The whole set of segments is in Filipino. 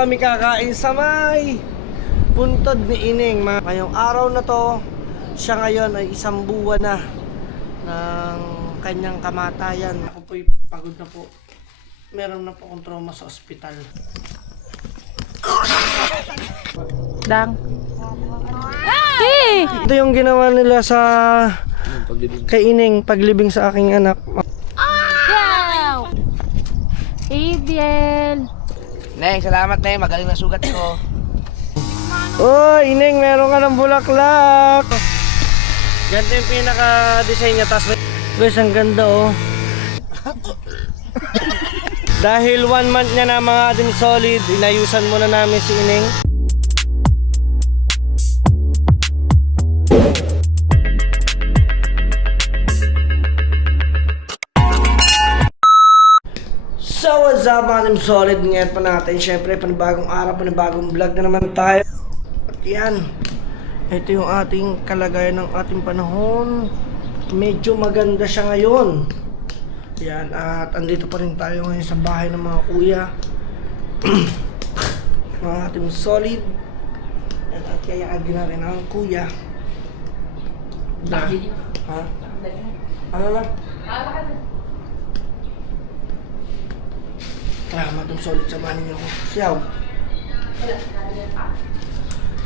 kami kakain sa may puntod ni Ining. Ngayong araw na to, siya ngayon ay 1 buwan na ng kanyang kamatayan. Ako po'y pagod na po. Meron na po akong trauma sa ospital. Dang. Hey! Ito yung ginawa nila sa kay Ining, paglibing sa aking anak. Wow! Adriel! Neng, salamat Neng, magaling na sugat ko. Oh, Ining, meron ka ng bulaklak. Ganito yung pinaka-design niya. Tapos, guys, ang ganda oh. Dahil 1 month niya na mga ating solid, inayusan muna namin si Ining. So what's up mga team solid, ngayon pa natin syempre panibagong araw, panibagong vlog na naman tayo. At yan, ito yung ating kalagayan ng ating panahon. Medyo maganda siya ngayon. Yan, at andito pa rin tayo ngayon sa bahay ng mga kuya. Mga team solid. At kayaan na rin ang kuya. Ha? Ano na? Tara, matong solid, samahan niyo ako. Siyaw.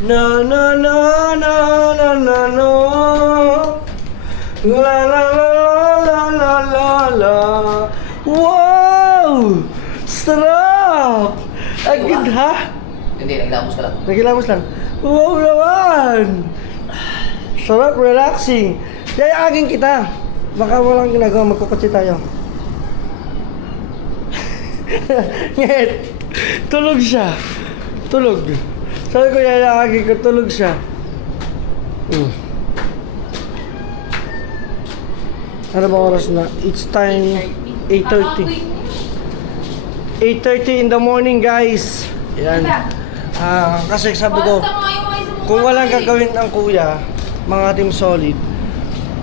Na na na na na na na. La la la la la la la. Wow! Sarap! Agad ha? Hindi, naglamos ka lang. Nagilamos lang. Wow naman! Sarap, relaxing. Yayagin kita. Baka walang ginagawa, magkukutsi tayo. Ngayon, tulog siya. Tulog. Sabi ko, yayakagin ko, tulog siya. Ano ba oras na? It's time 8:30. 8:30 in the morning, guys. Yan. Kasi sabi ko, kung walang gagawin ang kuya, mga team solid,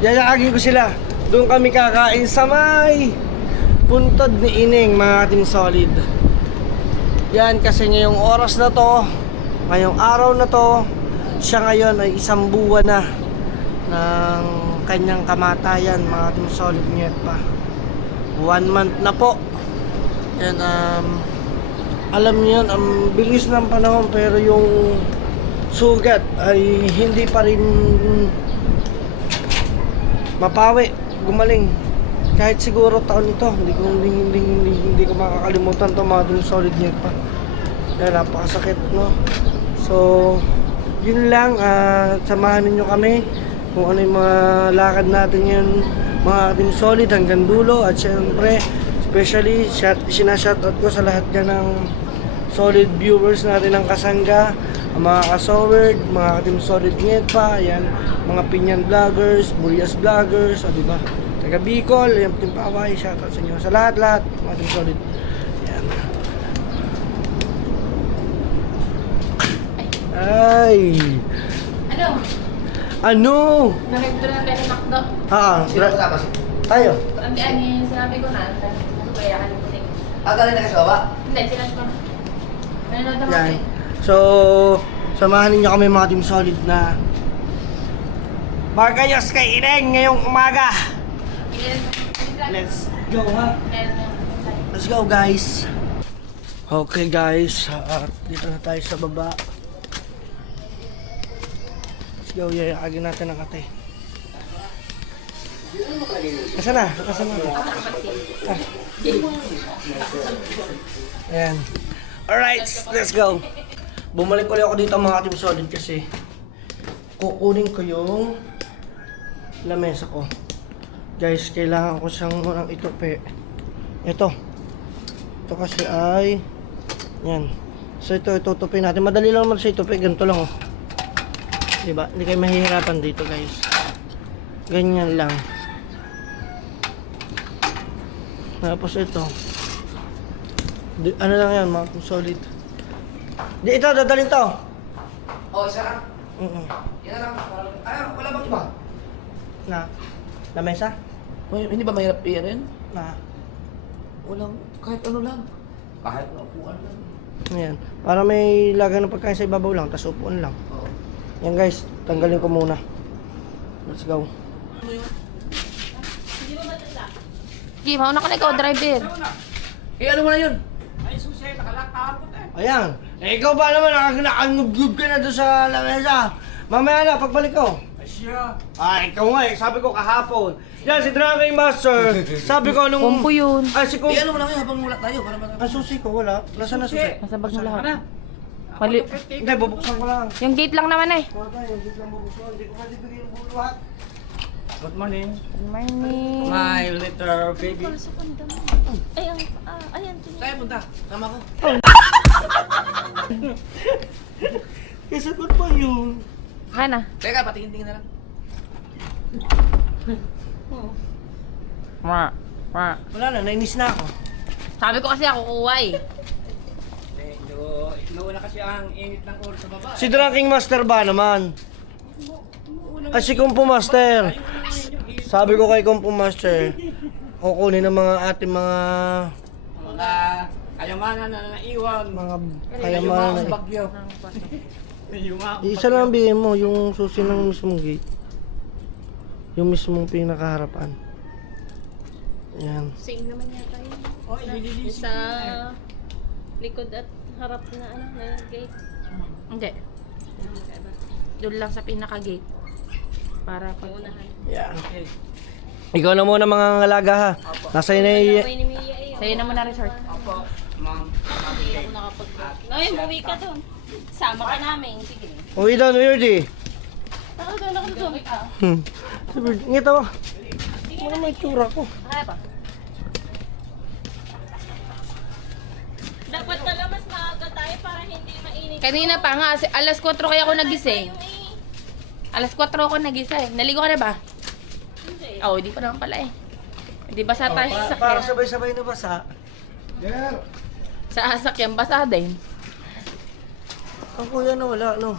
yayakagin ko sila. Doon kami kakain sa may puntod ni Ining, mga team solid. Yan, kasi ngayong oras na to, ngayong araw na to, siya ngayon ay 1 buwan na ng kanyang kamatayan, mga team solid. Ngayon pa 1 month na po. Yan, alam niyo yun, ang bilis ng panahon, pero yung sugat ay hindi pa rin mapawi, gumaling. Kahit siguro taon ito, hindi ko makakalimutan to, mga team solid. Niya pa. Kaya napakasakit, no? So, yun lang, samahan niyo kami kung ano yung mga lakad natin yun, mga team solid, hanggang dulo. At syempre, especially, sinashoutout ko sa lahat dyan ng solid viewers natin ng Kasangga, ang mga kasoward, mga team solid ngayon pa, yan, mga Pinyan vloggers, Burias vloggers, o diba? Taga Bicol, yung team Paway, shoutout sa inyo. Sa lahat, mga team solid. Yan. Ay! Ano? Nakita na tayo ng McDo. Sino kasama siya? Tayo. Ang sinabi ko na, kaya kalimutin. Galing na kasi baba? Hindi, sinabi ko na. Nanonood naman Yan. eh. So, samahan ninyo kami mga team solid na magayos kay Ining ngayong umaga. Let's go, ha? Let's go, guys. Okay, guys. Dito na tayo sa baba. Let's go, yayakagin natin ang ate. Asa na? Ayan. Alright, let's go. Bumalik ulit ako dito mga team solid kasi kukunin ko yung lamesa ko. Guys, kailangan ko siyang unang itupi. Ito kasi ay yan. So ito itutupin natin. Madali lang naman siya itupi. Ganito lang, oh. Diba? Hindi kayo mahihirapan dito, guys. Ganyan lang. Tapos ito, ano lang yan, mga solid. Di ito, dadalhin to. Oh, isa lang. Yan na lang. Wala bang iba? Na lamesa? Hindi ba mahirap i-rin? Na Walang, kahit ano lang. Kahit upuan lang. Ayan. Para may lagay ng pagkain sa ibabaw lang, tapos upuan lang. Yan guys, tanggalin ko muna. Let's go. Sige, mauna ka na ikaw, driver. Ano mo na yun? Ayan. Eh, ikaw ba naman, nakangub-gub ka na doon sa lamesa. Mamaya na, pagbalik ko. Ikaw nga eh. Sabi ko kahapon. Yan, si Dragon Master. Sabi ko nung... Kumpo yun. Si Kumpo. Ano mo na ngayon habang wala tayo? Para Ang susi ko, wala. Nasaan na susi? Nasa bag mo lahat. Mali. Hindi, bubuksan ko lang. Yung gate lang naman eh. Wala tayo, hindi lang bubuksan. Hindi ko pwede bigyan ng bulo lahat. Good morning. Good morning. My little baby. tayo punta. Tama ko. Sagot pa yun. Kaya na. Teka, patingin-tingin na lang. Wala na, nainis na ako. Sabi ko kasi ako kuha eh. Medyo nauna kasi ang init ng oras sa baba. Si Drinking Master ba naman? Si Kumpo Master. Sabi ko kay Kumpo Master, kukunin ng mga ating mga Kayamanan na naiwan. kayamanan na. Bagyo. Isa lang bigyan mo, yung susi ng mismong gate. Yung mismong pinakaharapan. Yan. Same naman yata yun. Oh, ililinis. Sa likod at harap na ano, na gate. Hindi. Doon lang sa pinaka-gate. Para pag Unahan. Yan. Ikaw na muna mga ngalaga ha. Nasa na Kaway ni Mia eh. sa'yo na muna resort. Opo, ma'am. Hindi ako nakapag-vlog. Ay, umuwi ka doon. Sama ka namin. Sige. Uwi doon, Weirdy. Ako doon ako doon. Ngita mo. Ano may tsura ko? Kaya pa. Dapat talaga mas maaga tayo para hindi mainit. Kanina pa nga, alas 4 kaya ako nagising. Alas 4 ako nagising. Naligo ka na ba? Hindi. Oo, di pa naman pala eh. Di ba sa tayo sa Para sakyan? sabay-sabay na basa. Sa sasakyan, basa din. Ang kuya na wala, no?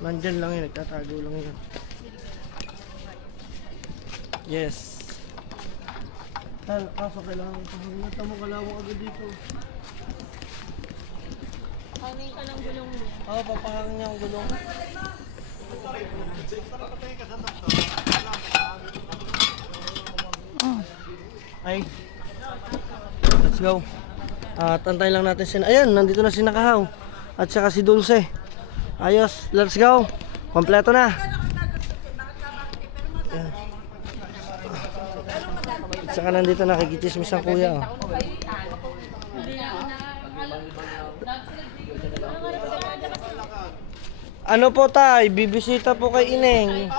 Nandyan lang yun, nagtatago lang yun. Yes. Kaso kailangan ko. Hinata mo kalawang agad dito. Hangin ka ng gulong mo. Oo, papakangin niya ang gulong. Ay. Let's go. Antayin lang natin sin. Ayan, nandito na si Nakahaw. At saka si Dulce. Ayos, let's go. Kompleto na. Ayan. At saka nandito na kikichismis ang kuya. Oh. Ano po tay? Bibisita po kay Ineng.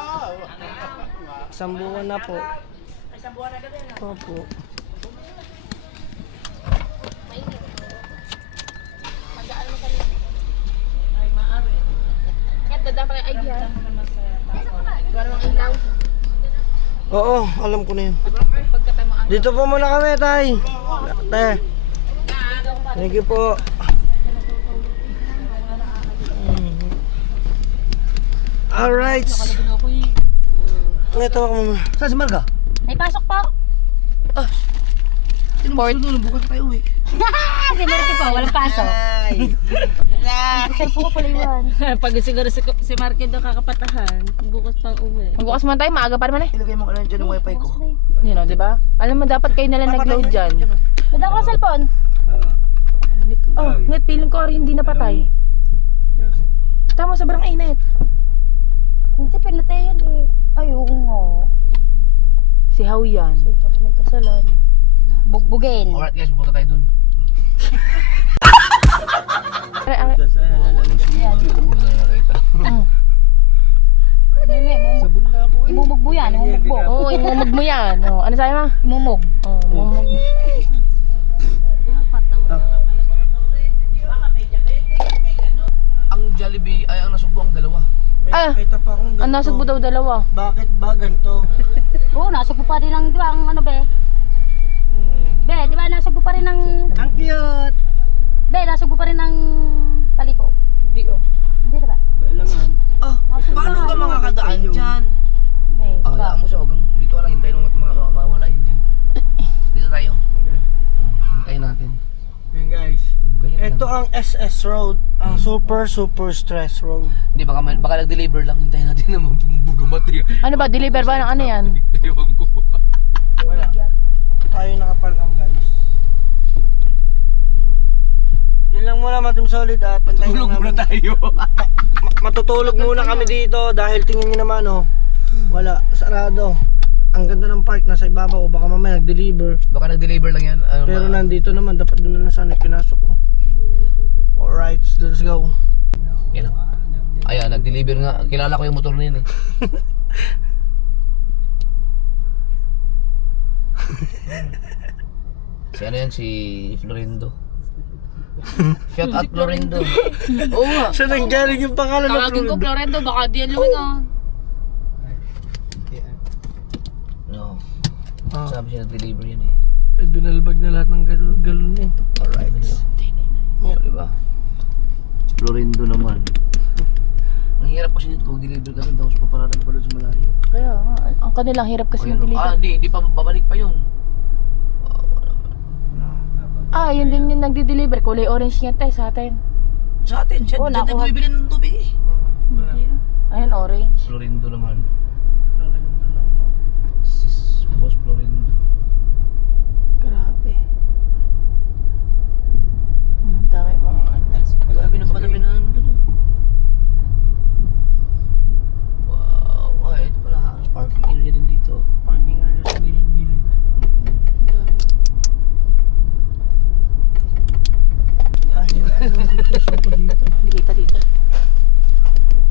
Isang buwan na po. Isang buwan na gabi na? Opo. Dadaan pa yung idea. Wala namang ilaw. Oo, alam ko na yun. Dito po muna kami tay. Te. Thank you po. Alright. Ito ako mama. Saan si Marga? May pasok po. Port. Bukas tayo eh. Si Marky po, walang pasok. Kasi po ko pala iwan. Pag siguro si Marky daw kakapatahan, bukas pang uwi. Magbukas muna tayo, maaga pa naman eh. Ilagay mo ka lang dyan ng wifi ko. Yun o, di ba? Alam mo, dapat kayo nalang nag-load dyan. Madam ko cellphone. Oh, nget, feeling ko hindi napatay. Tama, sobrang init. Hindi, pinatay yan eh. Ay, oo nga. Si How yan. May kasalanan. Bugbugin. Alright guys, pupunta tayo dun. Imumugbo yan, imumugbo. Oo, imumog mo yan. Oh, ano sa'yo ma? Imumog. Oh, imumog. Ang Jollibee ay ang nasubo ang dalawa. May Ah, nakita pa akong ganito. Ang nasugbo daw dalawa. Bakit ba ganito? Oo, nasugbo pa rin ang, di ba, ang ano be? Be, di ba, nasugbo pa rin ang, Ang cute. be, nasugbo pa rin ang paliko. Hindi oh. Hindi, di ba? Bailangan. Paano ka mga kadaan dyan? Be, di ba? Hayaan mo siya, wag dito lang hintayin mo at mga mawala yun dyan. Dito tayo. Hintayin natin. Yan guys. Ganyan Ito lang. ang SS Road. Ang super stress road. Hindi, baka nag-deliver lang. Hintayin natin na magbugamati. Ano ba? Deliver ba ng ano yan? Ewan ko. Wala. Tayo nakapalang guys. Yun lang muna mga Team Solid at antayin Tulog lang muna namin. tayo. Matutulog muna kami dito dahil tingin nyo naman oh. Wala, sarado. Ang ganda ng park, nasa ibabaw, baka mamaya nag-deliver. Baka nag-deliver lang yan. Ano, Pero nandito naman, dapat doon na lang sana pinasok ko. Alright, let's go. Yan lang. Ayan, nag-deliver nga. Kilala ko yung motor na yun eh. Si ano yan? Si Florindo. Shout out Florindo. Oo nga. Saan ang galing yung pangalan ng Tawagin ko Florida? Florendo, baka di yan luwing ah. No. Ah. Sabi siya nag-deliver yan eh. Ay, binalbag na lahat ng galon eh. Alright. Oh, diba? Si Florindo naman. Ang hirap kasi dito kung deliver ka doon tapos paparada ka pa doon sa malayo. Kaya nga, ang kanilang hirap kasi yung deliver. Hindi pa babalik pa yun. Yun din yung nagdi-deliver. Kulay orange niya tayo sa atin. Sa atin, siya Oh, dyan tayo nakuha. bumibili ng tubig eh. Ayun, orange. Florindo naman. Florida naman. Sis, Boss Florindo. Grabe. Dami mga ano. Grabe na patabi na ano doon. Wow, ito pala. Parking area din dito. Parking area sa gilid-gilid. Hindi kita dito.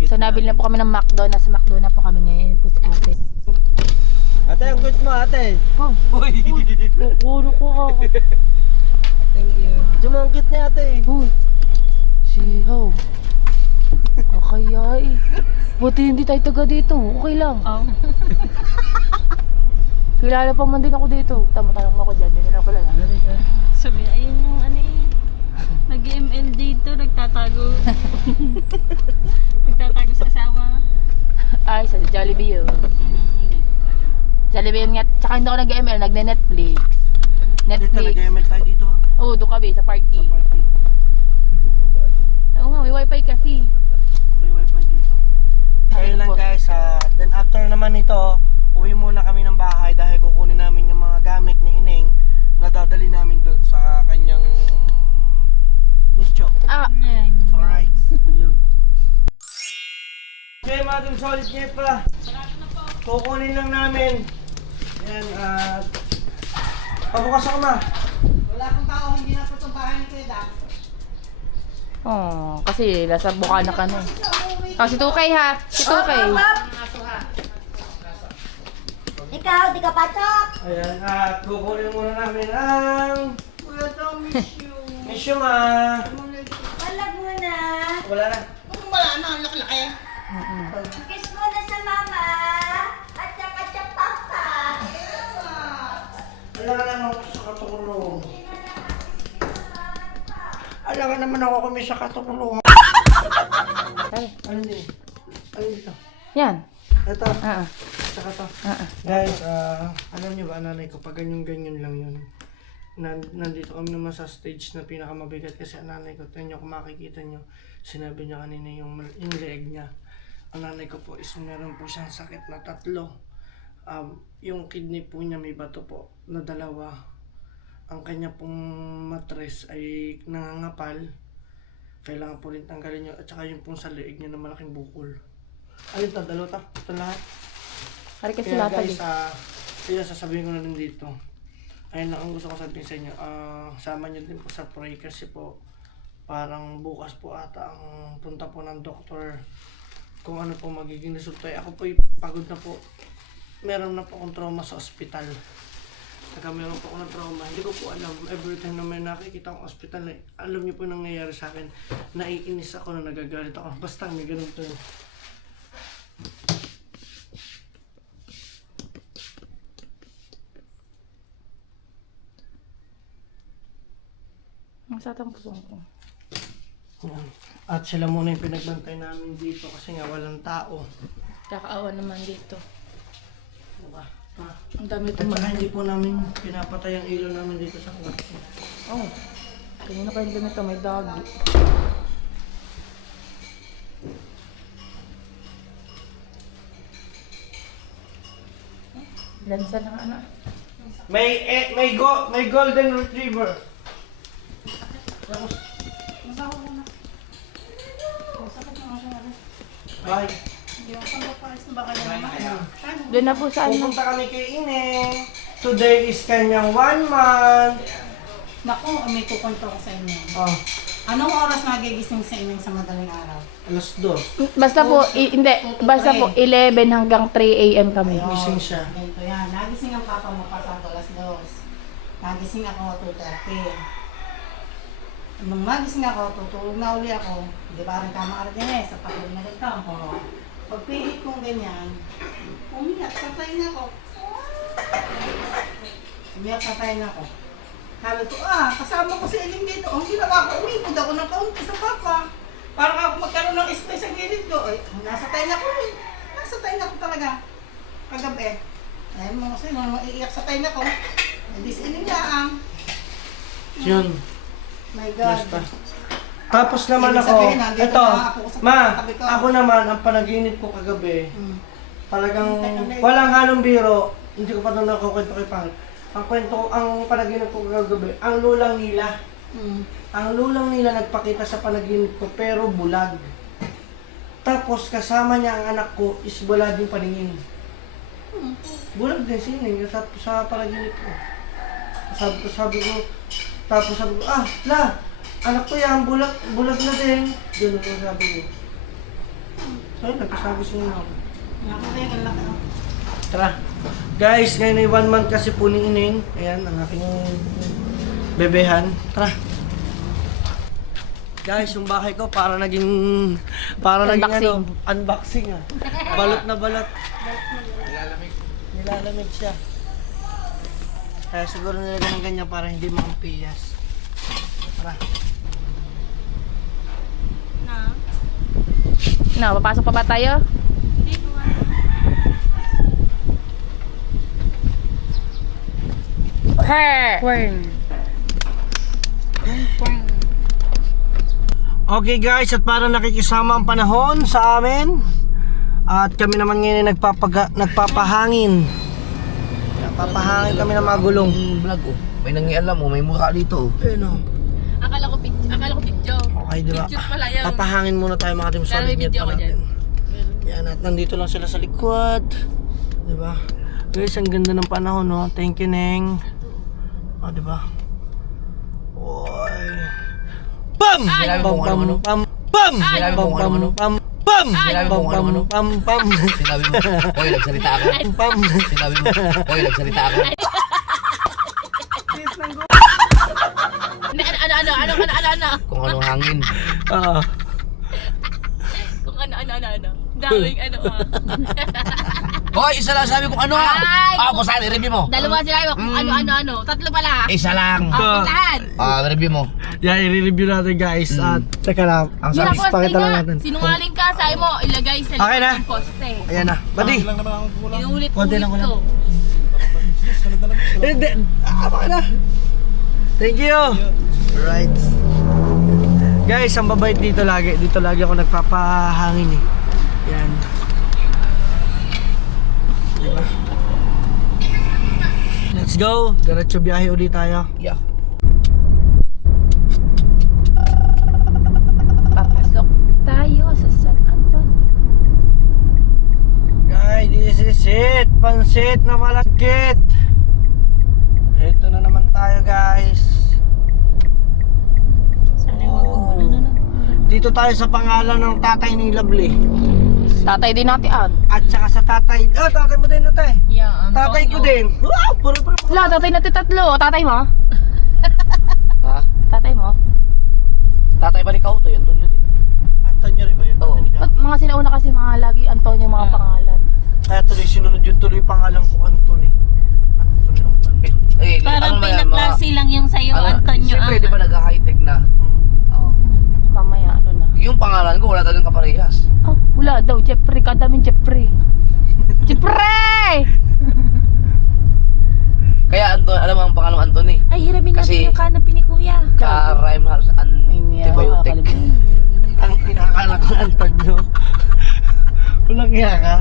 So nabili na po kami ng McDo. Nasa McDo na po kami ngayon. Po sa ate. Ate, ang good mo ate. Oh, kukuro ko ako. Thank you. Jumangkit niya ate. Uy, sihaw. Okay ay. Buti hindi tayo taga dito. Okay lang. Oh. Kilala pa man din ako dito. Tama-tanong mo ako dyan. Hindi na ako kilala. Sabi, ayun yung ano eh. Nag-ML dito, nagtatago. Nagtatago sa asawa. Ay, sa Jollibee yun. Jollibee yun nga. Tsaka hindi ako nag-ML. Nagne-Netflix. Dito Netflix. nag-ML tayo dito. Oo, doon kami sa parking. Parking. Oo nga, may wifi kasi. May wifi dito. Ay, Ayun lang po. guys, then after naman ito, uwi muna kami ng bahay dahil kukunin namin yung mga gamit ni Ineng na dadali namin doon sa kanyang nicho. Alright. Yun. Okay, mga Team Solid Net pa. Kukunin lang namin. Yan, pabukas ako ma. Oh, kasi nasa Bukana ka na. Oh, si Tukay ha. Si Tukay. Ikaw, di ka patok! Ayan, at kukunin muna namin ang miss you ma. Walag mo na! Wala na. Kiss mo na sa mama! At saka sa papa! Wala ka naman ako sa katulong. Wala ka naman ako kami sa katulong. Ay, Ano din? Ano dito? yan. Ito. Ah, Saka to. ah. Guys, alam niyo ba, nanay ko, pag ganyan-ganyan lang yun. Nandito kami naman sa stage na pinakamabigat kasi ang nanay ko, tayo kung makikita nyo, sinabi niya kanina yung leeg niya. Ang nanay ko po is meron po siyang sakit na 3. Yung kidney po niya may bato po na 2. Ang kanya pong matres ay nangangapal. Kailangan po rin tanggalin niyo. At saka yung pong sa leeg niya na malaking bukol. Alin to? 2 to? Ito lahat. Hari kasi Kaya latag guys, kaya sasabihin ko na rin dito. Ayun lang ang gusto ko sabihin sa inyo. Sama nyo din po sa pray kasi po parang bukas po ata ang punta po ng doktor kung ano po magiging resulta. Ako po pagod na po. Meron na po akong trauma sa ospital. Saka meron po ako ng trauma. Hindi ko po alam. Every time na may nakikita akong ospital, alam niyo po yung nangyayari sa akin. Naiinis ako na nagagalit ako. Basta may ganun to. Ang satang pusong ko. Yan. At sila muna yung pinagbantay namin dito kasi nga walang tao. Kakaawa naman dito. Diba? Ang dami At saka hindi po namin pinapatay ang ilaw namin dito sa kwarto. Oh. Tingnan na kayo ganito, may dagi. Lansa na ano. May golden retriever. Bye. Doon na po sa ano. Pupunta kami kay Ineng. Today is kanyang 1 month. Naku, may kukwento ko sa inyo. Oh, Anong oras magigising sa inyo sa madaling araw? alas 2. Basta po, hindi. Basta po, 11 hanggang 3 a.m. kami. Gising siya. Ganito yan. Nagising ang papa mo pasado alas 2. Nagising ako 2:30. Nung magising ako, tutulog na uli ako. Di ba rin tama ka rin eh, sa pagod na ganito ako. Pagpihit kong ganyan, umiyak, patay na ako. Umiyak, patay na ako. Sabi ko, kasama ko si Eling dito. Ang ginawa ko, umipod ako ng kaunti sa papa. Para ako magkaroon ng space sa gilid ko. Ay, nasa tayo na ko eh. Nasa tayo na ko talaga. Kagabi. Ayun mo kasi, nung maiiyak sa tayo na ko. Hindi si Eling niya Yun. My God. Basta. Tapos naman Ibig ako, sabihin, nandito eto, na ako sa ma, tabi ko. ako naman, ang panaginip ko kagabi, talagang Teka, walang halong biro, hindi ko pa ito nakukwento kay Pang. Ang panaginip ko kagabi, ang lulang nila. Ang lulang nila nagpakita sa panaginip ko, pero bulag. Tapos kasama niya ang anak ko is bulag yung paningin. Bulag din sining sa panaginip ko. Sabi ko, la, anak ko yan, bulag na din. Doon ako sabi ko. Ayun, nagkasabi siya ako. Naku, teka, laki. Tara. Guys, ngayon ay 1 month kasi po ni Ineng. Ayan, ang aking bebehan. Tara. Guys, yung bahay ko para naging Unboxing. unboxing Balot na balot. Nilalamig siya. Kaya siguro nilagyan ng ganyan para hindi makampiyas. Tara. Na, papasok pa ba tayo? Okay guys, at para nakikisama ang panahon sa amin. At kami naman ngayon ay nagpapahangin. Nagpapahangin kami ng mga gulong. Vlog oh. May nangialam oh, may mukha dito oh. Ayun o. Akala ko video. Okay, di ba? Picture pala yan. Papahangin muna tayo mga team solid. Pero may video pa ka natin. Yan, at nandito lang sila sa likod. Di ba? Guys, ang ganda ng panahon, no? Thank you, Neng. O, di ba? Oy. Pam! Sinabi mo kung ano-ano. Pam! Pam! Sinabi mo kung ano-ano. Pam! Pam! Sinabi mo kung ano-ano. Pam! Pam! Sinabi mo, oy, nagsalita ako. Pam! Sinabi mo, oy, nagsalita ako. Ano? Kung anong hangin. Ah. Kung ano. Daming ano Hoy, isa lang sabi kung ano ha. Ay, Pusahan, i-review mo. Dalawa sila kung ano. Tatlo pala. Isa lang. Pusahan. Review mo. Yan, i-review natin guys. At, teka lang. Ang Sila sabi, poste pakita lang nga. natin. Sinungaling ka, sabi mo, ilagay sa Okay na? ng poste. Ayan na. Buddy. Inuulit Konti lang ko lang. ko. Hindi. Baka na. Thank you. Alright. Guys, ang babait dito lagi. Dito lagi ako nagpapahangin eh. Yan. Diba? Let's go. Diretso biyahe ulit tayo. yeah. Papasok tayo sa San Antonio. Guys, this is it. Pansit na malagkit. Ito na naman tayo guys. Dito tayo sa pangalan ng tatay ni Lovely. Tatay din natin. At saka sa tatay. Tatay mo din na tayo. Yeah, Tatay ko din. Wow! Puro. La, tatay natin tatlo. Tatay mo? Ha? Tatay mo? Tatay ba ni Kauto? Yan doon yun eh. Antonio rin ba yun? Oo. Ba't mga sinauna kasi mga lagi Antonio mga pangalan? Kaya tuloy sinunod yun tuloy pangalan ko Anthony. Anthony ang Anthony. Parang ano ba yan, mga- pinaklase lang yung sa'yo, Antonio. Siyempre, di ba nag-high-tech na? Oo. Mamaya ano na. Yung pangalan ko, wala talagang kaparehas. Oh, wala daw. Jeffrey. Kadaming Jeffrey. Jeffrey! Kaya Anton, alam mo ang pangalan Anthony? Ay, hiramin natin Kasi- yung kanapin ni Kuya. Ka-rhyme halos antibiotic. Ang pinakala ko ang tag nyo. Walang iya ka.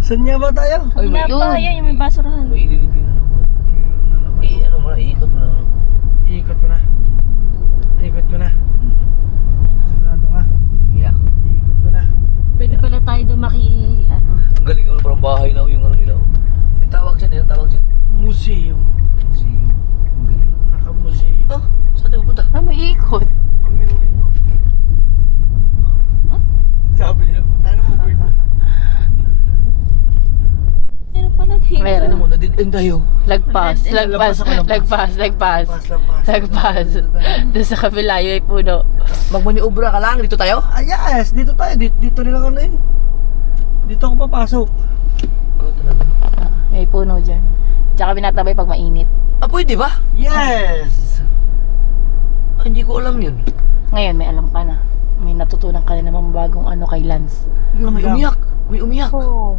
Saan nga ba tayo? Ay, may, Pinapa, yan yung may basurahan. may ililibing na naman. Ano mo na, iikot mo na. Iikot ko na. Iikot ko na. Sigurado ka? Yeah. Iikot ko na. Pwede pala tayo doon ano. Ang galing naman, parang bahay na yung ano nila. May tawag dyan, yung tawag dyan. Museum. Kasi, ang galing. Naka-museum. Oh, saan tayo pupunta? Ah, may ikot. Ang meron ito. Sabi niya, tayo naman bird mo. Meron pala dito. Ano Meron. mo, nadid-end tayo. Lagpas, lagpas, Lagpas ako, lagpas. lagpas. Pas lang pas. Lagpas. Doon sa kabila, yung may puno. Magmaniobra ka lang, dito tayo? Ah, yes! Dito tayo. Dito nilang ano yun. Dito ako papasok. Oo, talaga. Ah, may puno dyan. Tsaka binatabay pag mainit. Ah, pwede ba? Yes! Ah, hindi ko alam yun. Ngayon, may alam ka na. May natutunan ka na namang bagong ano kay Lance. May umiyak. May umiyak. Oo.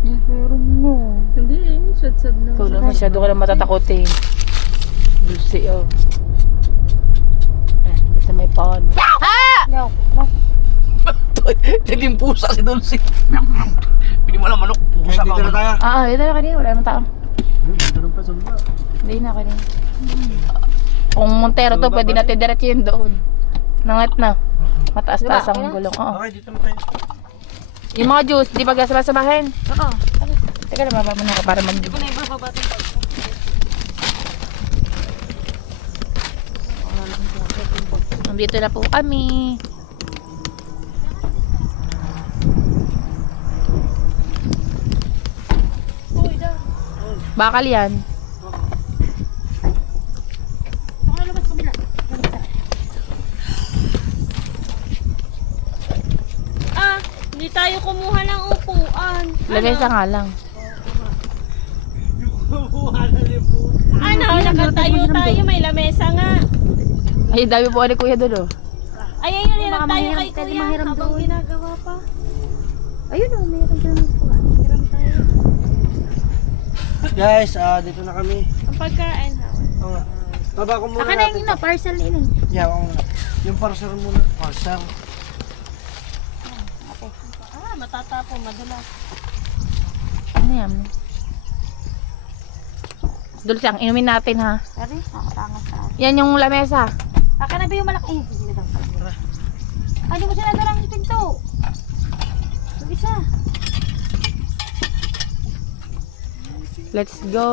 Meron mo. Hindi, sad-sad na. Ikaw na masyado ka lang matatakotin. Dulce, oh. Ah, hindi sa may paano. Ah! Naging pusa si Dulce. Pili mo lang manok, pusa Dito ka. na tayo. Ah, ito na kanina. Wala namang tao. Dito na pa sa baba. Hindi na kanina. Kung Montero to, pwede natin diretso yun doon. Nangat na. Mataas-taas ang gulong. Oo. Okay, dito na tayo. Yung mga juice, di pa gasama-samahin. Oo. Teka lang, mababa muna ka para mag... Hindi ko na ibababatang pag. Nandito na po kami. Bakal yan. Ah, hindi tayo kumuha ng upuan. Lamesa nga lang. Ano, nakatayo tayo, may lamesa nga. Ay, dami po ni kuya doon, oh. Ay, ayun, hirap tayo kay Kuya habang ginagawa pa. Ayun o, meron dyan po. Meron tayo. Guys, dito na kami. Ang pagkain. Oo nga. Baba ko muna Aka na natin. yung parcel ini. Yeah, oo nga. Yung parcel muna. Parcel. Ah, matatapo, madulas. Ano yan? Dulce, ang inumin natin, ha? Pwede, nakatangas sa atin. Yan yung lamesa. Aka na ba yung malaki? Hindi lang pala. Ay, di mo sinadara ang pinto. Yung isa. Let's go.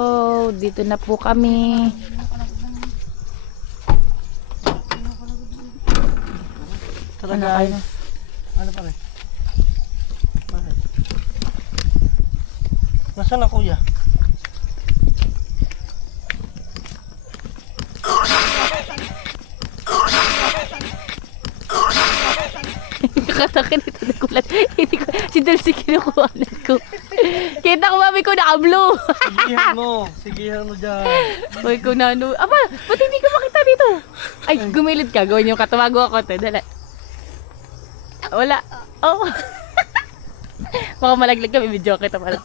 Dito na po kami. Tara Ano guys. kayo? Ano pa rin? Bakit? Nasaan na kuya? Katakin ito nagulat. Hindi ko, si Dulce kinukuhanan ko. Kita ko mami ko naka-blue. Sigihan mo. Sigihan mo dyan. Uy, kung nano. Aba, ba't hindi ko makita dito? Ay, gumilid ka. Gawin yung katawago ako. Dala. Wala. Oh. Baka malaglag ka, bibidyo kita pala.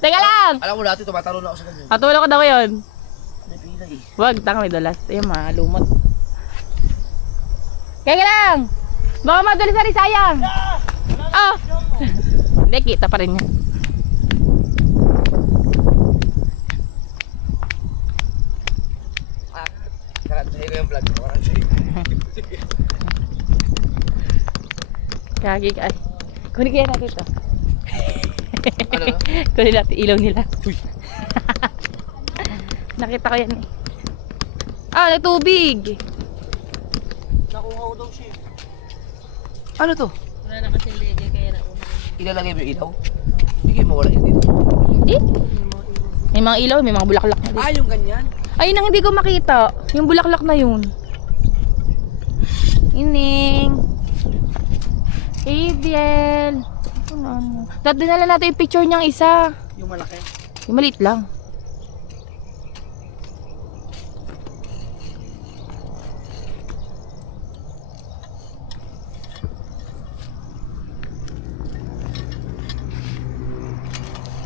Teka lang! Alam mo dati, tumatalo na ako sa ganyan. Patuloy ko daw yun. May pila eh. Wag, tanga may dalas. Ayun, malumot. Kaya lang! Baka madalas na rin sayang! Oh! Hindi, kita pa rin yan. Kakantahin ko yung vlog ko. Kakantahin. Kagi ka. Ay, kunin kaya natin ito. Ano na? Kunin natin ilaw nila. Uy. Nakita ko yan eh. Ah, nagtubig! Nakuha ko daw siya. Ano to? Wala na kasing lege kaya nauna. Ilalagay mo yung ilaw? Hindi kayo mawala yun dito. Hindi. May mga ilaw, may mga bulaklak na dito. Yung ganyan? Ayun ang hindi ko makita. Yung bulaklak na yun. Ining. Adriel. Ano? Dinala natin yung picture niyang isa. Yung malaki. Yung maliit lang.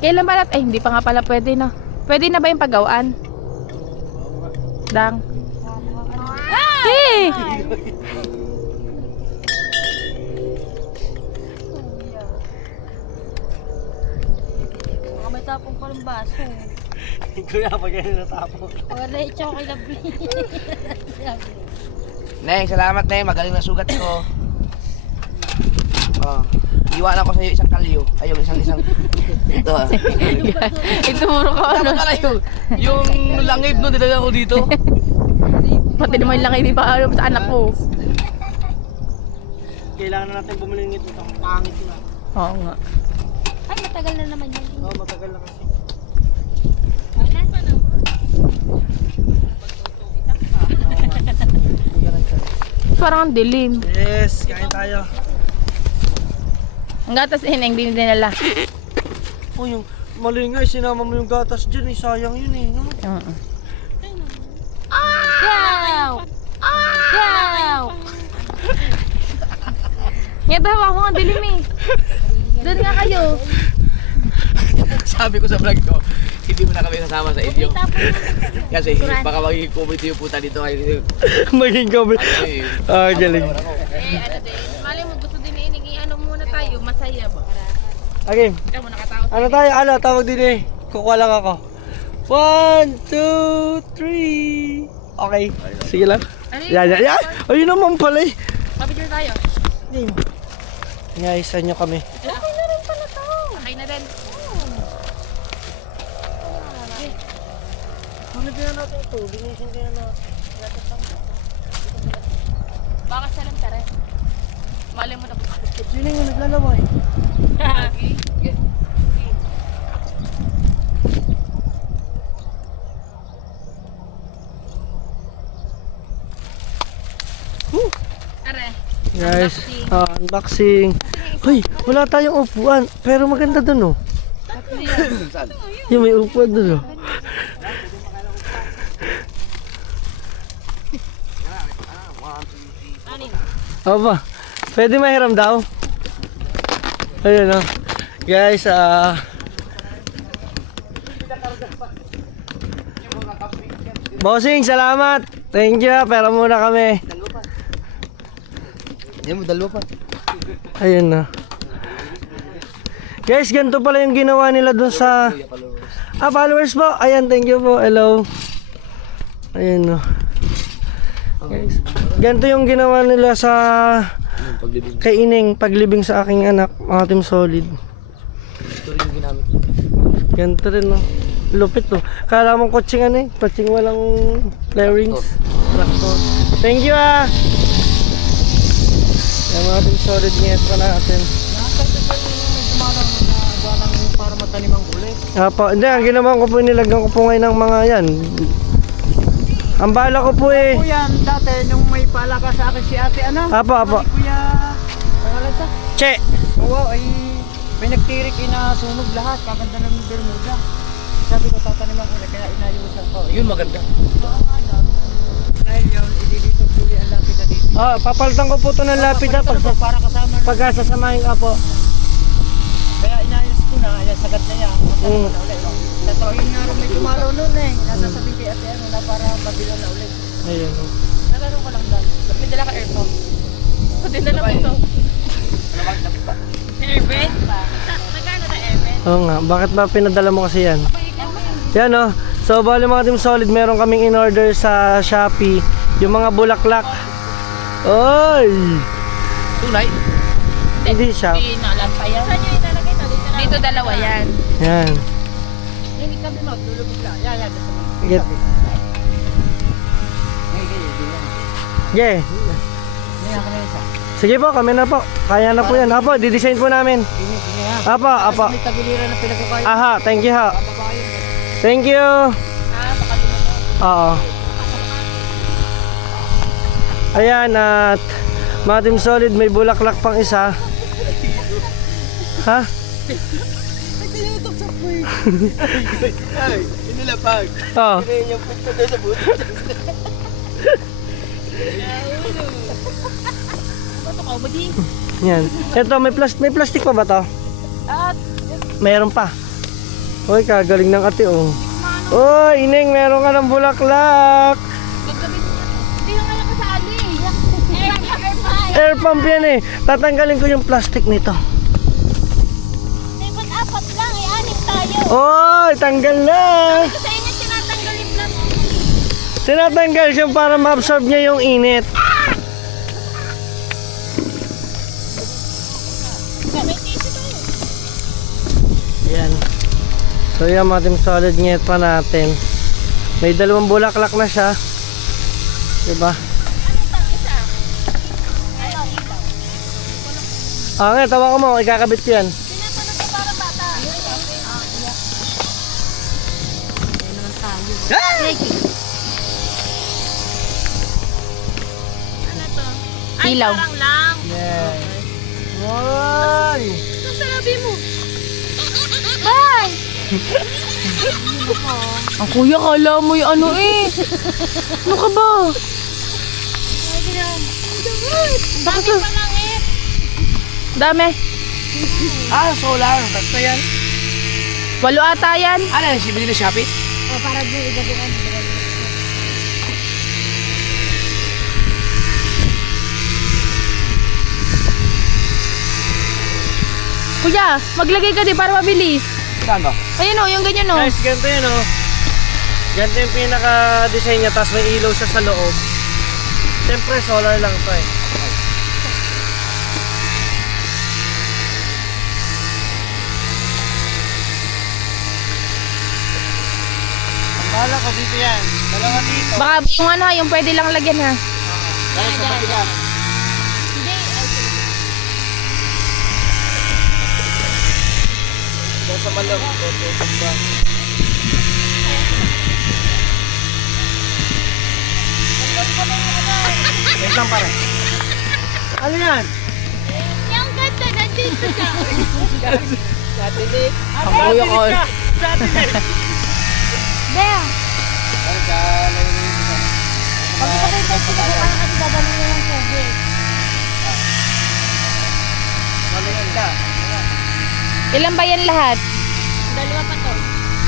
Kailan ba natin? Hindi pa nga pala pwede, no? Pwede na ba yung paggawaan? Dang. Hey! Baka may tapong pa ng baso. Kuya, pag ganyan natapos. Baka na-itcho kay Labri. Neng, salamat Neng. Magaling na sugat ko. Oh. Iwan ako sa'yo isang kalyo. Ay, yung isang. Ito ah. Itumuro ko ano. Tama pala yung langib no, dinala ko dito. Pati naman lang hindi pa alam sa anak ko. Kailangan na natin bumili ng ito. Pangit na. Oo nga. Ay, matagal na naman yan. Oo, matagal na kasi. Parang ang dilim. Yes, kain tayo. Ang gatas hineng din dinala. Oh, yung mali nga, sinama mo yung gatas dyan eh. Sayang yun eh. No? Oo. Yaw! Yaw! Nga ba ako ang dilim eh. Doon nga kayo. Sabi ko sa vlog ko, hindi mo na kami kasama sa inyo. Kasi baka magiging comment yung puta dito. Maging comment. Ah, galing. Ano din, mali mo gusto din ano muna tayo, masaya ba? Okay. Ano tayo? Ano? Tawag din eh. Kukuha lang ako. 1, 2, 3. Okay. Sige lang. Yan, yan, yan. Ayun naman pala eh. Kapit tayo. Game. Ngaysan nyo kami. Okay na rin pala to. Okay na rin. Ano din natin ito? Linisin kaya natin. Baka sa lang tara. Mali mo na po. Sino yung naglalaway? Tara. Guys, unboxing. Hoy, wala tayong upuan. Pero maganda dun oh. Yung may upuan dun oh. Aba, pwede mahiram daw? Ayun oh. Guys, Bossing, salamat. Thank you, pero muna kami. Yan mo, dalawa pa. Ayun na. Guys, ganito pala yung ginawa nila dun sa... followers po. Ayan, thank you po. Hello. Ayun no. Guys, ganito yung ginawa nila sa... kay Ining, paglibing sa aking anak, mga Team Solid. Ito rin yung ginamit. Ganito rin no. Lupit to. Kala mong coaching ano eh. Coaching walang flarings. Tractor. Thank you ah. Yung mga Team Solid niyet pa natin. Para matanim ang gulay. Apo, hindi, ang ginawa ko po, nilagyan ko po ngayon ng mga yan. Ang bala ko po eh. O yan, dati nung may pala ka sa akin si ate, ano? Apo, apo. Si Kuya, pangalan sa? Che! Oo, ay may nagtirik, inasunog lahat, kaganda ng Bermuda. Sabi ko, tataniman ko na, kaya inayusan ko. Yun maganda. Dahil yun, ililipat uli ang lapida dito. Ah, papalitan ko po ito ng lapida Para kasama na. pagkasasamahin ka po. Kaya inayos ko na, ayan, sagat na yan. Mm. Totoo yun nga rin, may dumalaw nun eh. Nasa sabi kay ate, ano na, para mabilo na ulit. Ayun. oh. Natanong ko lang doon. May dala ka aircon. So, dinala mo ito. Airbed? Magkano na airbed? Oo nga, bakit ba pinadala mo kasi yan? Yan oh. So, bali mga Team Solid, meron kaming in-order sa Shopee. Yung mga bulaklak. Oy! Tunay. Hindi siya. Hindi nalan pa yan. Saan nyo ilalagay ito? Dito dalawa yan. Yan. Hindi kami magdulog bigla. Yan. Get. Yeah. Sige po, kami na po. Kaya na po yan. Apo, didesign po namin. Apo, apo. May tagiliran na pinagkakaya. Aha, thank you ha. Thank you. Oo. Ayan at mga Team Solid, may bulaklak pang isa. Ha? Ay, inilapag. Oo. Yung pito doon sa buto. Bato ka, budi. Yan. Ito, may plastic pa ba to? At, Mayroon pa. Uy, kagaling ng ate oh. Uy, Ineng, meron ka ng bulaklak. Hindi nga yan kasali. Air pump yan eh. Tatanggalin ko yung plastic nito. Dapat apat lang, anim tayo. Uy, tanggal na. Sa inyo tinatanggal yung plastic. Tinatanggal siya para ma-absorb niya yung init. May tissue tayo. Ayan. So yan, mga Team Solid, ngayet pa natin. May 2 bulaklak na siya. Diba? Ah, nga, tawa ko mo, ikakabit ko yan. Pinapanog ko para bata. Ilaw. Yes. Wow! Bye! Ang kuya, kala mo yung ano eh. Ano ka ba? Dami pa lang eh. Dami. Ah, solar. Basta yan. 8 ata yan. Ano yan? Binili na Shopee? O para dyan igabihan. Kuya, maglagay ka din para mabilis. Saan ba? Ayun o, yung ganyan o. Guys, ganito yun oh. Ganito yung pinaka-design niya, tapos may ilaw siya sa loob. Siyempre, solar lang to eh. Ang bahala ko dito yan. Dalawa dito. Baka yung ano, yung pwede lang lagyan ha. Dalawa sa kabila. Hindi, ay sige. Dalawa sa malam. Dito sa baba. Wait lang pare. Ano yan? Yung ganda, nandito siya. Ang kuya ko. Bea! Pagkakabay tayo sa mga kasi dadalo niya ng tubig. Maliit ka. Ilan ba yan lahat? Dalawa pa to.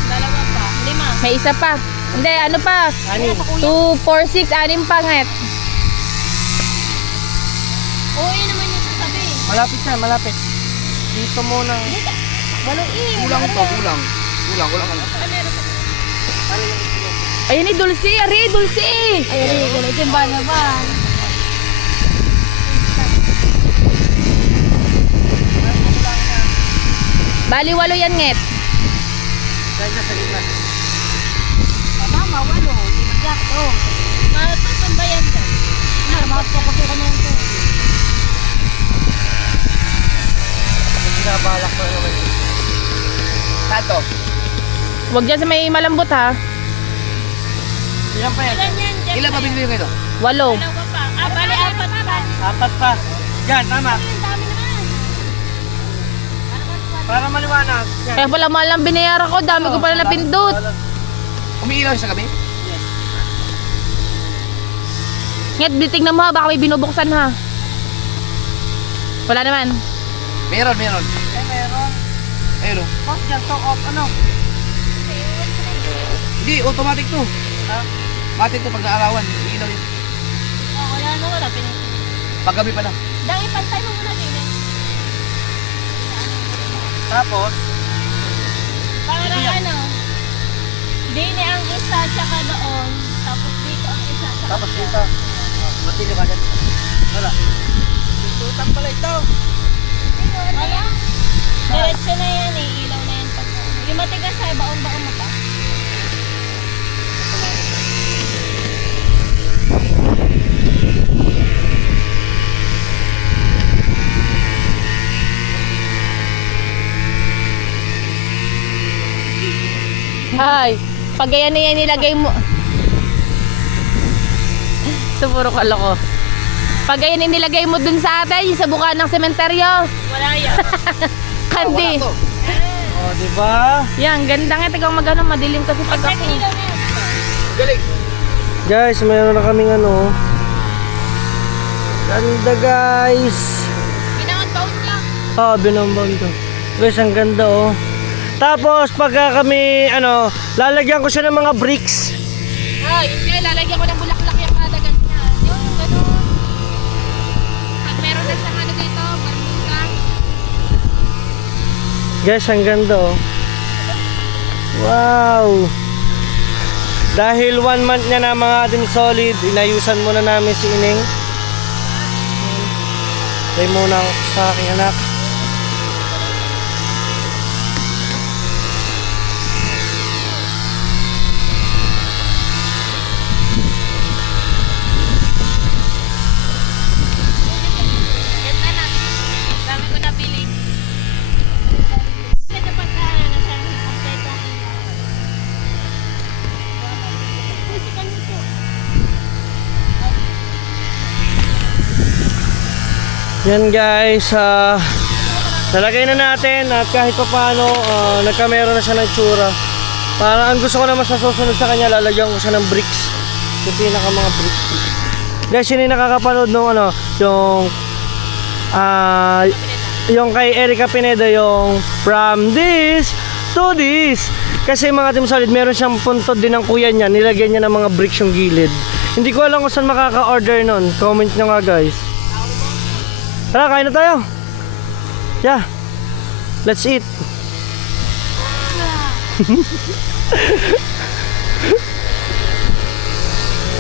Dalawa pa. 5. May isa pa. Hindi, ano pa? Anim. 2, 4, 6, 6 pa nget. Oo, yun naman yung sasabi. Malapit siya, malapit. Dito muna. Kulang to, kulang. Kulang, kulang. Ayun ni Dulce, Ari, Dulce. Ay, rin, ito yung banaban. Bali 8 yan nget. Diyan siya sa gitna. Tama, walo. Exacto. Matatambayan ka. Mapapapasukan na yung tubig. Binabalak mo naman. Tato. Huwag dyan sa may malambot ha. Ilan pa yan? Ilan yan? Jeff? Ilan ba binili yung ito? 8. Dalawa pa. Ah, bali 4 pa. 4 pa. Yan, tama. Ang dami naman. Para maliwanag. Yan. Kaya pala mahal ang binayaran ko. Dami ko pala napindot. Umiilaw siya sa gabi? Nget, tingnan mo ha. Baka may binubuksan ha. Wala naman. Meron, meron. Eh, meron. Ayun oh. Oh, yan to off. Ano? Hindi, automatic to. Ha? Automatic to pag naarawan. Iilaw yun. Oh, wala na wala. Paggabi pa lang. Dang ipantay mo muna din eh. Tapos, Parang ano. Dini ang isa tsaka doon. Tapos dito ang isa tsaka tapos dito. Matili ba dyan? Wala. Tutang pala ito. Wala. Diretso na yan eh. Ilaw na yan. Pag, yung matigas ay baon-baon mo pa. Ay, pag ganyan na yan nilagay mo. Ito puro kaloko. Pag ganyan yung nilagay mo dun sa atin, yung sa buka ng sementeryo. Wala yan. Kandi. Wala to. Oh, di ba? Yan, ganda nga. Tigang magano, madilim kasi pag ako. Ilaw na yan. Galing. Guys, mayroon na kaming ano. Ganda guys. Pinangon baon niya. Ah, binambang to. Guys, ang ganda oh. Tapos pagka kami lalagyan ko siya ng mga bricks. Oh, yun lalagyan ko ng bulaklak yung kadagan niya. Yung gano'n. Pag meron na siyang ano dito, barbuka. Guys, ang ganda oh. Wow! Dahil 1 month niya na mga Team Solid, inayusan muna namin si Ining. Try muna ako sa aking anak. Ganda na. Dami ko nabili. Ganda pa ka na siyang kompleto. Musical nito. Yan guys, nalagay na natin at kahit pa paano nagkamero na siya ng tsura. Para ang gusto ko naman sa susunod sa kanya, lalagyan ko siya ng bricks. Yung pinaka mga bricks. Guys, yun yung nakakapanood nung yung kay Erica Pineda, yung From This to This. Kasi mga Team Solid, meron siyang puntod din ng kuya niya, nilagyan niya ng mga bricks yung gilid. Hindi ko alam kung saan makaka-order nun. Comment nyo nga guys. Tara, kain na tayo. Yeah. Let's eat.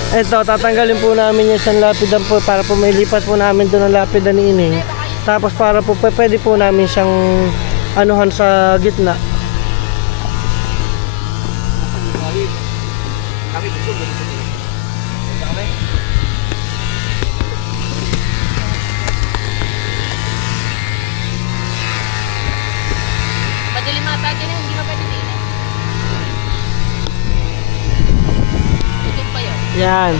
Ito, tatanggalin po namin yung isang lapidan po para po may lipat po namin doon ang lapidan ni Ining. Tapos para po pwede po namin siyang anuhan sa gitna. Madaling mata din, hindi mo pwede din. Ito pa yun. Yan.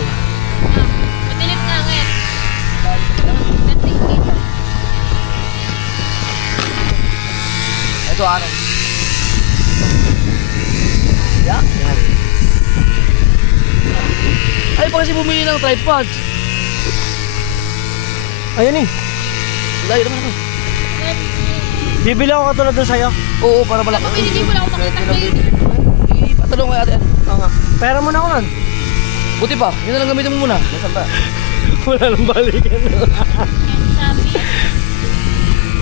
Madilim nga ngayon. That's it dito. Ito ano? Yan. Ay, pa kasi bumili ng tripod. Ayun eh. Layo naman ako. Bibili ako katulad doon sa'yo. Oo, para malaki. Hindi mo lang ako makita ngayon. Ipatanong kay ate. Oo nga. Pera muna ako nun. Buti pa, yun na lang gamitin mo muna. Nasaan ba? Wala nang balikan. Sabi.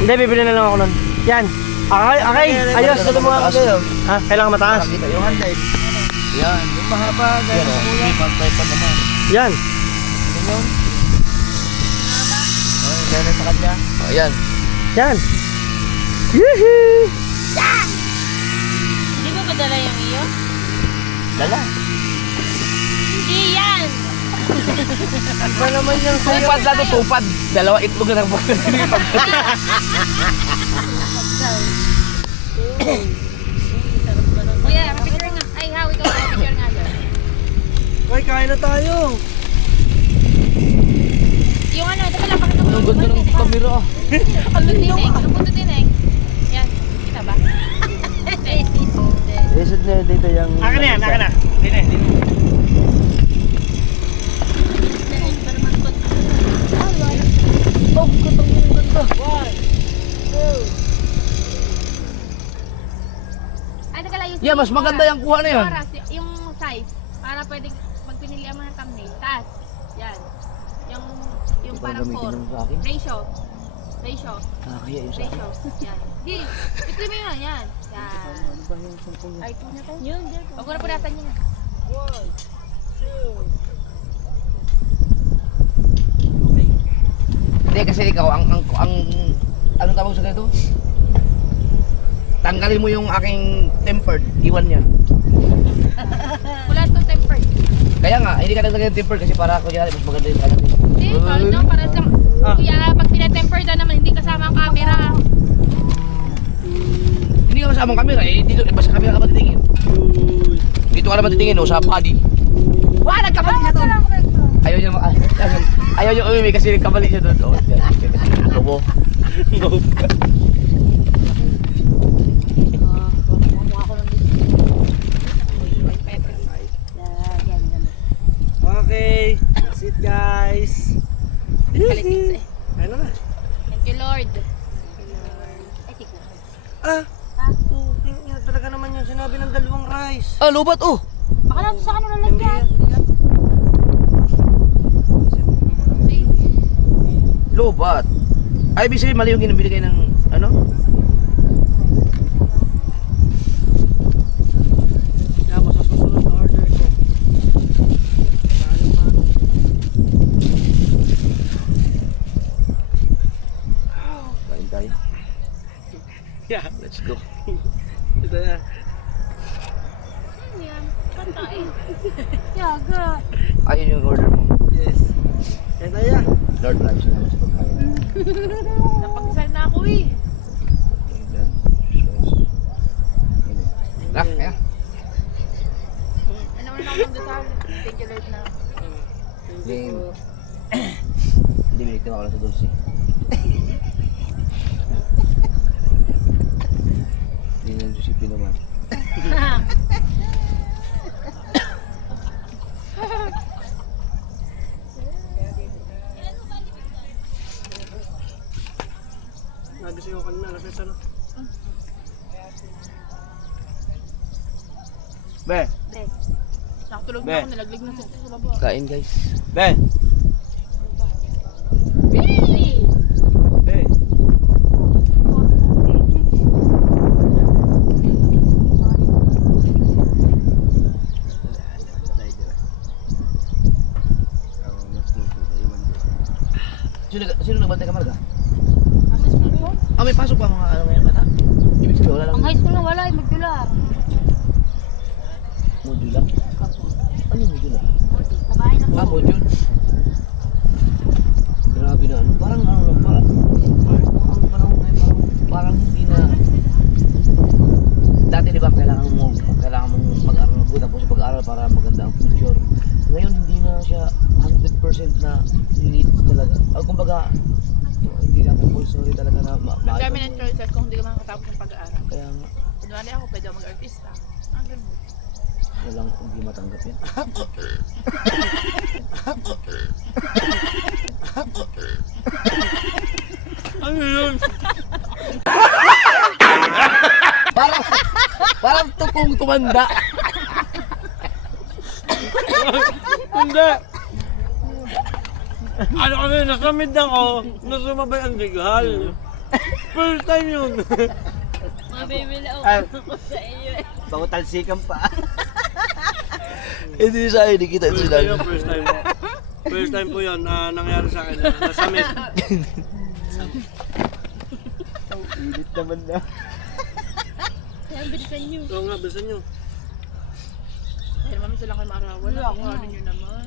Hindi, bibili na lang ako nun. Yan. Okay. Ayos. Ito mo ako sa'yo. Ha? Kailangan mataas. Kita yung handle. Yan, yung mahaba. Yan o, may tripod naman. Yan. Yan yun. Oh, yan sa kanya. Oh, yan. Yan. Yee-hee! Hindi mo padala yung iyo? Dala. Hindi yan! Ba naman yung sa'yo? Tupad na to, tupad. Dalawa itlog na ng Kuya, picture nga. Ay, how ikaw picture nga dyan. Ay, kain na tayo. Yung ano, ito pala, pakita mo. Ang ganda ng kamera ah. Ang tineng. Ang punto tineng. Yan. Kita ba? Isod na dito yung... Akin na yan, akin na. Dito. Ano ka lang yung Yeah, mas maganda yung kuha na yun. oras, yung size, para pwede magpinili ang mga thumbnail. Taas. Yan. Yung parang gamitin 4. yung sa akin? Ratio. Nakakaya yung sa akin. Yan. Di, ikli mo yun. Yan. Ay, ito na tayo. Yun, dyan. Huwag ko na punasan niya. Hindi kasi ikaw ang ano tawag sa ganito? Tanggalin mo yung aking tempered, iwan yan. Wala itong tempered. Kaya nga, hindi ka nagtanggal yung tempered kasi para kunyari mas maganda yung kanyang. Hindi, kahit lang, para lang. Kuya, pag tinatempered na naman, hindi kasama ang camera. Hindi ka kasama ang camera eh, dito, basta camera ka ba titingin? Dito ka naman titingin sa body. Wah, nagkamali siya doon! Ayaw niya ayaw niya umimi kasi nagkamali siya doon. Oh, ano mo? Okay. That's it guys. Kalitis eh. Ano na? Thank you, Lord. Ah! yung sinabi ng dalawang rice. Ah, lubat oh! Baka natin sa kanila lagyan. Lubat. Ay, ibig sabihin mali yung ginabili kayo ng ano? Kaya ako sa susunod na order ko. Kain tayo. Yeah, Let's go. ito na. Yaga. Ayun yung order mo. Yes. Kaya tayo. Lord, maraming salamat sa pagkain. Napag-isal na ako eh. Nak, kaya? Ano na ako magdasal? Thank you Lord na. Game. Hindi, binig ako lang sa dulce. Hindi na Giuseppe naman. Nagising ko kanina, nasa na. Be! Nakatulog Be. na ako, nalaglag na sa baba. Kain guys. Be! Be! Sino nagbantay ka, Marga? Nasa school ko? Ah, may pasok pa mga ano ngayon, mata? Ibig sabihin, wala lang. Ang high school na wala, modular. Modula? Ano yung modula? Nabahay na Ah, module. Grabe na ano, parang ano lang, parang panahon ngayon, parang hindi na. Dati di ba kailangan mong mag-aral mabuti tapos pag-aral para maganda ang future. Ngayon hindi na siya 100% na need talaga. O kumbaga, hindi na compulsory talaga na Ang dami ng choices kung hindi ka makakatapos ng pag-aaral. Kaya nga, Kunwari ako, pwede ako mag-artista. Ang ganun. walang hindi matanggap yan. Ano yun? Parang tukong tumanda. Hindi! Ano kami, nasa mid ako, nasumabay ang dighal. First time yun. Mabibili ako sa iyo eh. Bago talsikan pa. Hindi sa akin, kita First sila. time yun, first time. First time po yun na nangyari sa akin. Nasa mid. Init naman na. Kaya bilisan nyo. Oo nga, bisa nyo. Kaya naman sila kayo maarawan. Kung ano nyo naman.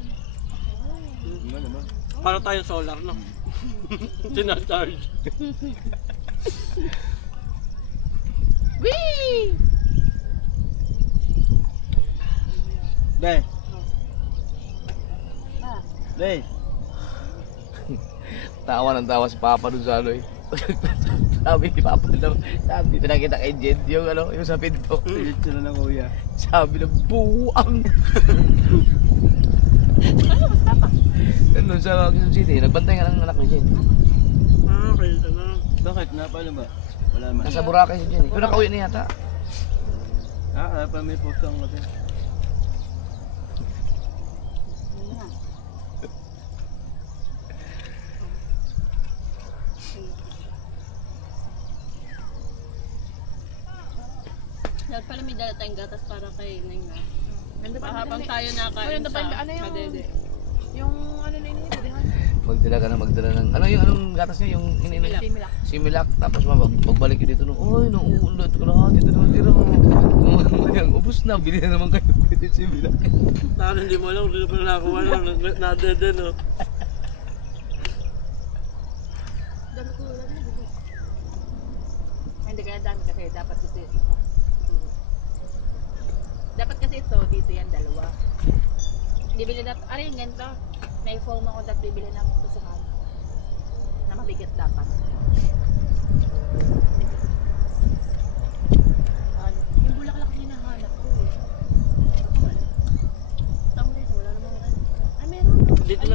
Para tayong solar, no? Sinacharge. Whee! Be. Be. Tawa ng tawa si Papa dun sa ano eh. Sabi ni Papa daw, sabi, pinakita kay Jed yung ano, yung sa pinto. Pilit sila ng kuya. Sabi ng buwang. Ano mas papa? Ganun sa Quezon City, nagbantay nga ng anak ni Jen. Ah, okay, ano. Bakit? Paano ba? Wala naman. Nasa Boracay si Jen eh. Pero nakauwi na yata. Ah, pa may post ang kasi. Dapat pala may dala tayong gatas para kay Neng na. Ganda pa Habang tayo nakain Ganda pa sa ano yung... Madede. Yung ano na yun, dihan. Magdala ka na magdala ng, ano yung anong gatas niya, yung Similak. Similak. Tapos pagbalik dito nung, oy, nauulat ko lahat, ito naman tira ko. Yung ubus na, bili na naman kayo ng Similak. Tara, hindi mo alam, hindi pa na nakakuha lang. Nadede, no? Dami ko lang na, diba? Hindi kaya dami kasi dapat ito. Dapat kasi ito, dito yan, dalawa. Bibili dapat, ano yung ganito? May foam ako dapat bibili na pusukan. Na mabigat dapat. Yung bulaklak hinahanap ko eh. Tama dito, wala namang ano. Ay, meron.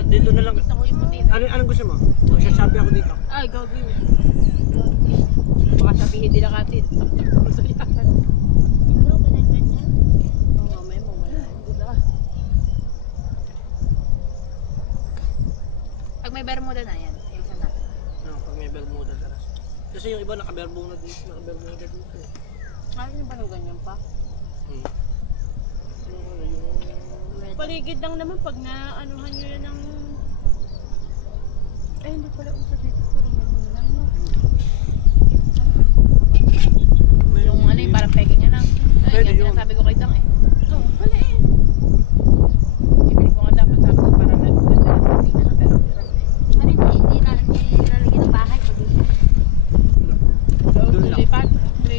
Dito na lang. Gusto ko yung puti. Anong gusto mo? Magsasabi ako dito. Ay, gabi. Baka sabihin nila kati. Saksak ko sa lihan. may bermuda na yan, iusan natin. No, pag may bermuda taras. Kasi yung iba naka-bermuda dito. Ano yung ba ganyan pa? Paligid lang naman pag naanuhan nyo yan ng... Ay, hindi pala uso dito. Yung ano yung parang peking niya lang. Ay, Pwede yan yun. sinasabi ko kay Dang eh. Oo, pala eh. Ibili ko nga dapat sabi ko parang nagkaganda ng tingnan ng pero. Ano hindi nilalagyan ng bahay pag dito? Doon lang. Lipat.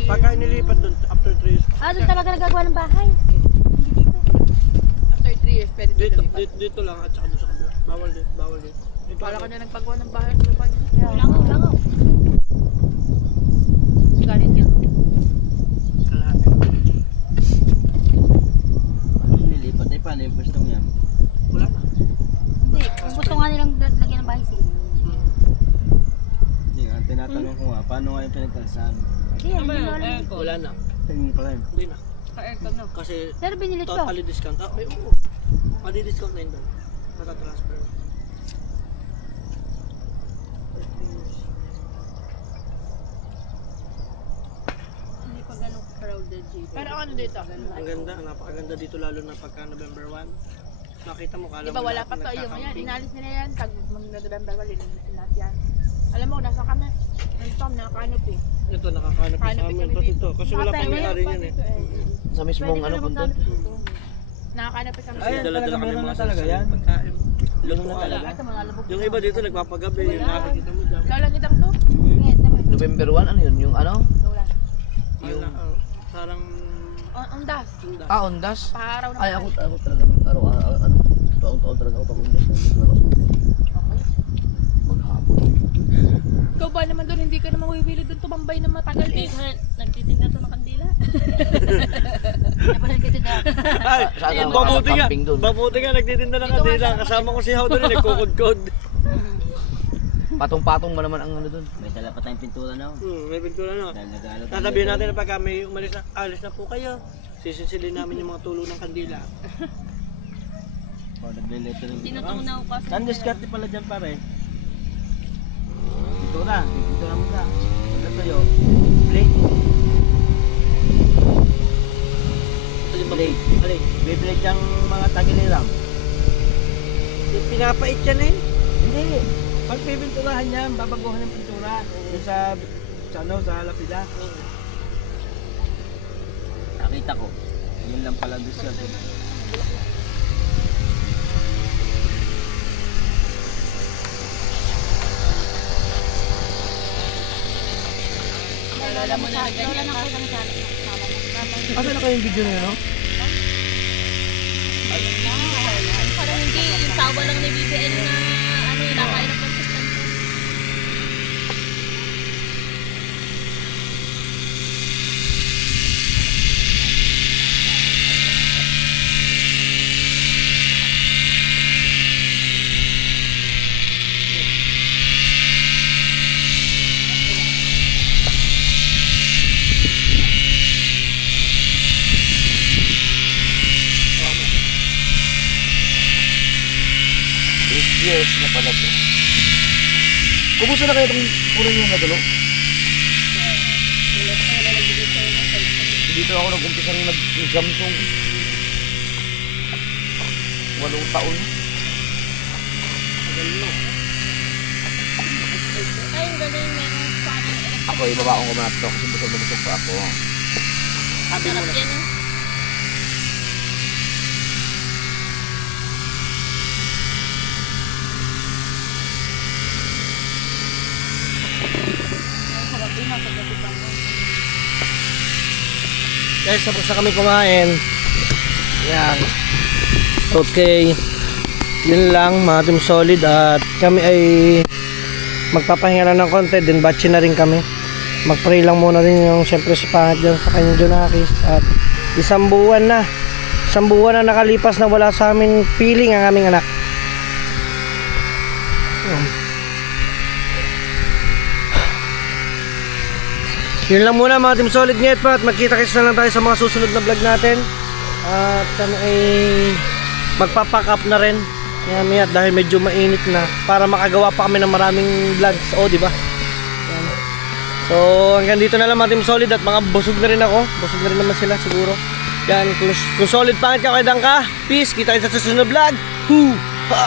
Pagka inilipat doon, after 3 years. Ah, doon talaga nagagawa ng bahay. Hindi dito. After 3 years, pwede Dito, dito lipat. dito lang at saka doon sa kabila. Bawal dito, bawal dito. Dito Kala ko lang. na nagpagawa ng bahay at lupa. Langaw, langaw. Galing yun. Kalahati. Nilipat ay paano yung pwestong yan? Wala na. Hindi, kung gusto nga nilang lagyan ng bahay sila. Hindi nga, tinatanong ko nga, paano nga yung pinagkalsaan? Hindi, hindi mo alam. Wala na. Tingin pa rin. Hindi na. Ka-aircon na. Kasi Pero binilit ko. totally discount. Ah, may oo. Madi-discount na yun doon. Matatransfer. Hindi pa ganun crowded dito. Pero ano dito? Ang ganda, napakaganda dito lalo na pagka November 1. Nakita mo, kala Di ba mo wala lahat pa to? Yung yan, nagkakamping. inalis nila yan. Tag mag-November 1, linisin lahat yan. Alam mo, nasa kami. Nandito kami, naka-canopy. Ito, nakakanap sa Canopy amin. kami Pati dito. ito. Kasi wala pang may-ari yan eh. Sa mismong ano kung doon. Naka-canopy kami. Kasi dala-dala kami meron mga na talaga sariling yan? pagkain. Luto na ka lang. talaga? Ito mga labog. Yung iba dito nagpapagabi. Yung nakakita mo dyan. Laulan kitang to? November 1, ano yun? Yung ano? Laulan. Yung sarang Ang das. tunda. Ah, ondas. Paaraw na Ay, ako talaga ano, taon-taon talaga ako pag-ondas. Maghapon. Ikaw ba naman doon, hindi ka naman wiwili doon tumambay na matagal eh. Nagtitinda to ng kandila. Kaya pala nagtitinda. Ay, Sa ano, mabuti nga. camping doon. Mabuti nga nagtitinda ng kandila. Kasama ko si How doon, nagkukod-kod. Patong-patong ba naman ang ano doon? May dala pa tayong pintura na. May pintura na. Dahil nag-aalok. Sasabihin natin na pagka may umalis na, alis na po kayo. Sisinsilin namin yung mga tulo ng kandila. O, naglilito ng Tinutunaw ko kasi. Nandiscarte pala dyan pare. Pintura mo ka. Ano tayo? Blade. Blade. Alay, May blade yung mga tagiliram. pinapait yan eh. Hindi. Pag pipinturahan niya, babaguhan ng pintura. Yung sa lapida. Nakita ko. Yun lang pala discarte. Lola mo na Lola na ko lang sana. Asa na kayong video na yun, no? Parang hindi yung sawa lang ni BBN na ano yung nakain ng konsistent. Years na pala to. Kumusta na kayo itong puro yung nagulo? Dito ako nag-umpisa ng nag-gamsong 8 taon. Ay, ang galing meron pa ng Ako, ibabaon ko muna ito kasi busog na busog pa ako. Sabi mo na. yan. Guys, tapos na kami kumain. Yan. Okay. Yun lang, mga Team Solid. At kami ay magpapahinga na ng konti. Din batch na rin kami. Mag-pray lang muna rin yung siyempre si Pangit dyan sa kanyang Junakis. At isang buwan na nakalipas na wala sa aming piling ang aming anak. Yun lang muna mga Team Solid ngayon pa. At magkita-kits na lang tayo sa mga susunod na vlog natin. At kami ay magpapack up na rin. Maya dahil medyo mainit na para makagawa pa kami ng maraming vlogs. O, di ba? Yan. So, hanggang dito na lang mga Team Solid at mga busog na rin ako. Busog na rin naman sila siguro. Yan, kung solid pangit ka, kaya ka. Peace, kita tayo sa susunod vlog. Ha!